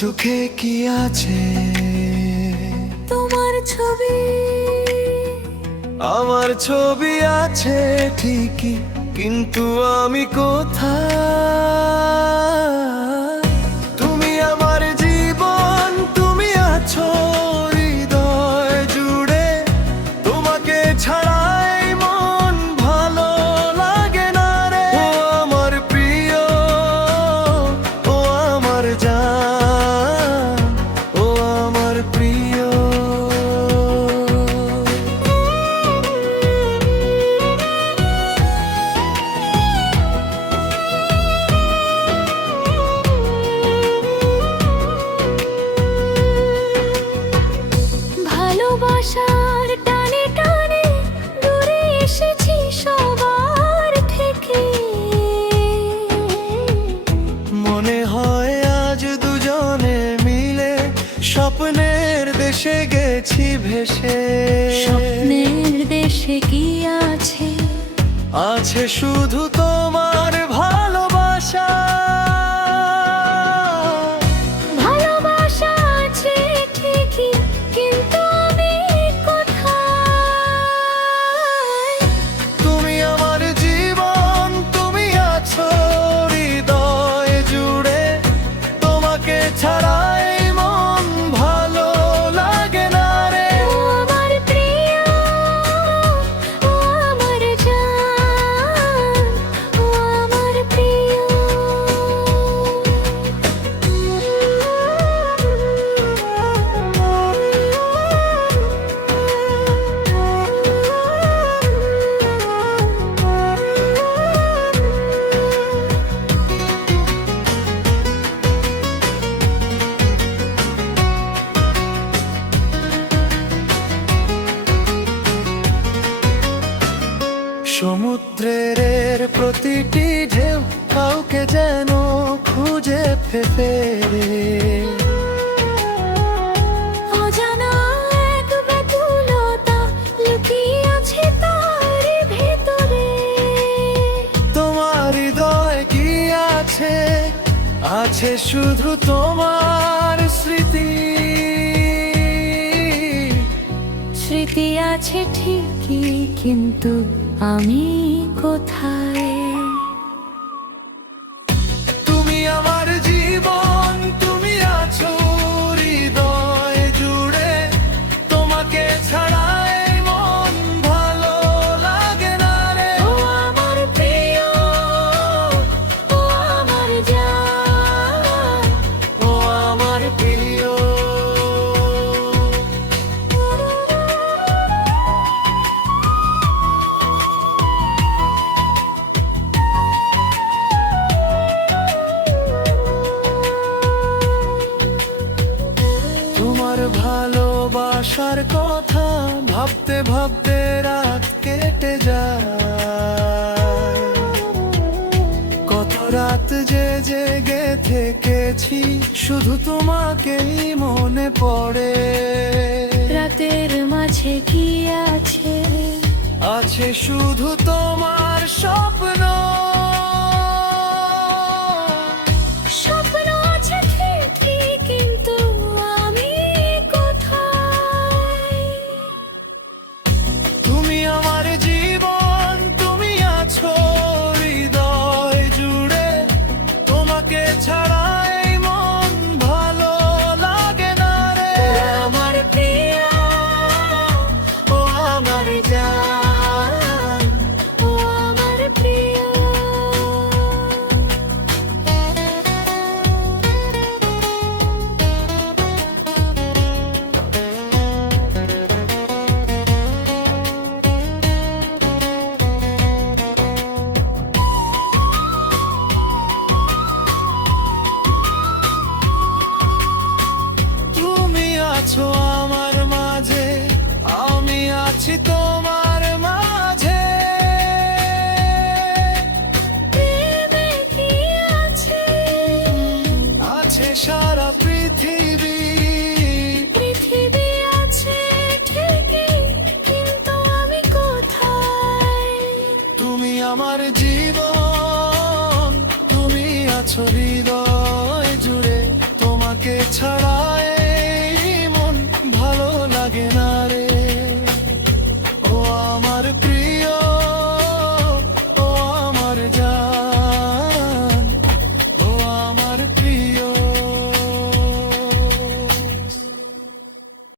চোখে কি আছে তোমার ছবি? আমার ছবি আছে ঠিকই, কিন্তু আমি কোথায়? তুমি আমার জীবন, তুমি আছো হৃদয় জুড়ে। তোমাকে ছাড়াই মন ভালো লাগে না রে। ও আমার প্রিয়, ও আমার জান, ও আমার প্রিয়। ভালোবাসার টানে টানে দূরে এসেছি সবার থেকে। মনে হয় আজ দুজনে মিলে স্বপ্নের দেশে গেছি ভেসে। স্বপ্নের দেশে কি আছে? আছে শুধু তোমার ভালোবাসা। ভালোবাসা আছে ঠিকই, কিন্তু আমি কোথায়? তুমি আমার জীবন, তুমি আছো হৃদয় জুড়ে। তোমাকে ছাড়াই মন ভালো লাগে না রে। ও আমার প্রিয়, ও আমার জান, ও আমার প্রিয়। সমুদ্রের প্রতিটি ঢেউ কাউকে যেন খুঁজে ফেরে। অজানা এক ব্যাকুলতা লুকিয়ে আছে তার ভেতরে। তোমার হৃদয় কি আছে? আছে শুধু তোমার স্মৃতি। স্মৃতি আছে ঠিকই, কিন্তু আমি কোথায়? তুমি আমার জীবন, তুমি আছো হৃদয় জুড়ে। তোমাকে ছাড়াই মন ভালো লাগে না রে। ও আমার প্রিয়, ও আমার জান, ও আমার প্রিয়। তোমার ভালোবাসার কথা ভাবতে ভাবতে রাত কেটে যায়। কত রাত যে জেগে থেকেছি, শুধু তোমাকেই মনে পড়ে। রাতের মাঝে কি আছে? আছে শুধু তোমার স্বপ্ন। স্বপ্ন আছে ঠিকই, কিন্তু আমি কোথায়? তুমি আমার জীবন, তুমি আছো হৃদয় জুড়ে। তোমাকে ছাড়াই মন ভালো লাগে না রে। আমার প্রিয়, ও আমার জান, ও আমার প্রিয়। তুমি আছো আমার মাঝে, আমি আছি তোমার মাঝে। প্রেমে কি আছে? আছে সারা পৃথিবী। পৃথিবী আছে ঠিকই, কিন্তু আমি কোথায়? তুমি আমার জীবন, তুমি আছো হৃদয় জুড়ে। তোমাকে ছাড়া